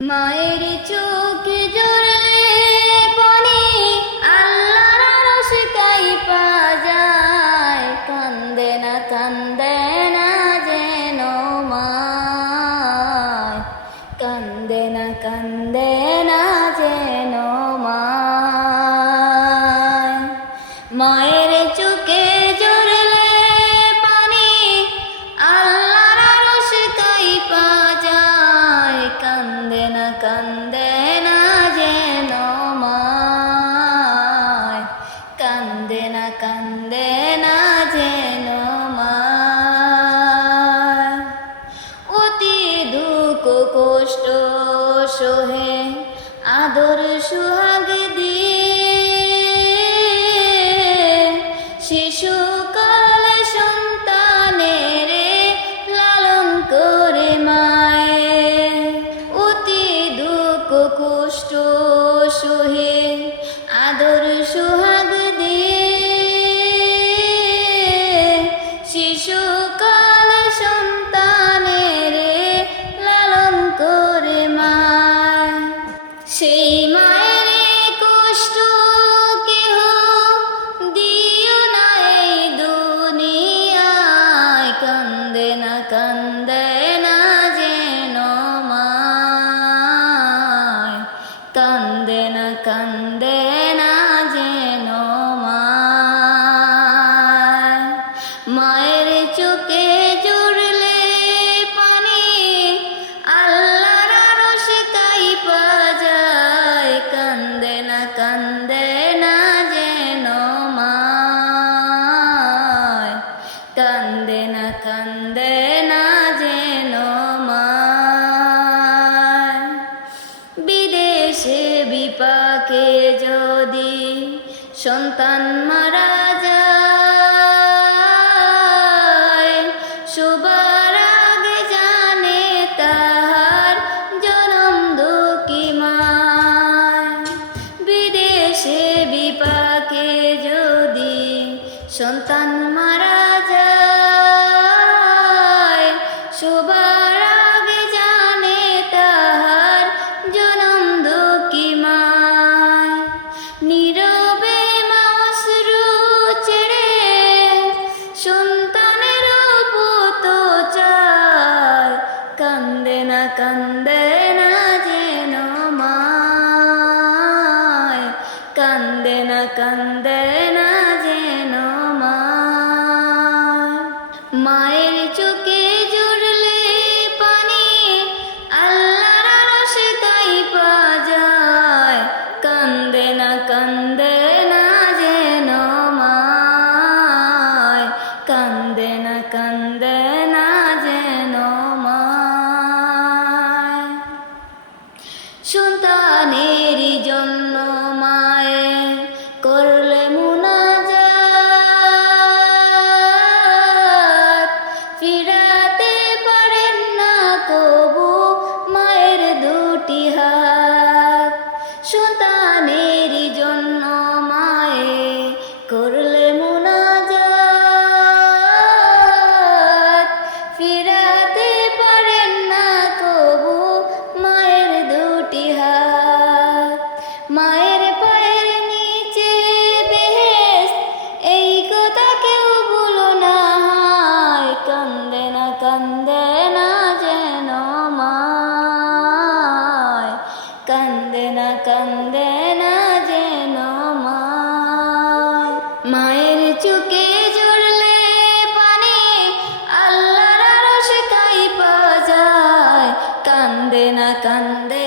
মায়ের চোখে জড়লে পানি আল্লাহর আরশ কাইপা যায়, কান্দে না যেন মায়, কান্দে না যেন মায়। মায়ের চোখে জড়লে পানি আল্লাহর আরশ কাইপা যায়, কান্দে না যেন মায়, কান্দে না যেন মায়। অতি দুঃখ কষ্ট সহে আদর সুহাগ দিয়ে শিশুকাল সন্তানের লালন করে মায়ে। অতি দুঃখ কষ্ট সহে আদর সুহাগ দিয়ে শিশুকাল সন্তানের লালন করে মায়। সেই মায়ের কষ্ট কেহ দিও না এই দুনিয়ায়, কান্দে না যেন মায়, কান্দে না যেন মায়। মায়ের চোখে জড়লে পানি আল্লাহর আরশ কাইপা যায়, কান্দে না যেন মায়, কান্দে না যেন মায়। বিদেশে বিপাকে যদি সন্তান মারা যায়, সবার আগে জানে তাহার জনম দুঃখী মায়। বিদেশে বিপাকে যদি সন্তান মারা যায়, সবার আগে জানে তাহার জনম দুঃখী মায়। নীরবে মা অশ্রু ছেড়ে সন্তানের পুত চায়, কান্দে না যেন মায়, কান্দে না যেন মায়। মায়ের চোখে জড়লে পানি আল্লাহর আরশ কাইপা যায়, কান্দে না যেন মায়, কান্দে না যেন মায়। সন্তানের জন্য মায়ে করলে মুনাজাত, ফিরাতে পারেন না কবু মায়ের দুটি হাত। সন্তানের জন্য মায়ে করলে মুনাজাত, ফিরাতে পারেন না কবু মায়ের দুটি হাত। মায়ের পায়ের নিচে বেহেশত, এই কথা কেউ ভুলো না হয়, কান্দে না যেন মায়, কান্দে না যেন মায়। মায়ের চোখে জড়লে পানি আল্লাহর আরশ কাইপা যায়, কান্দে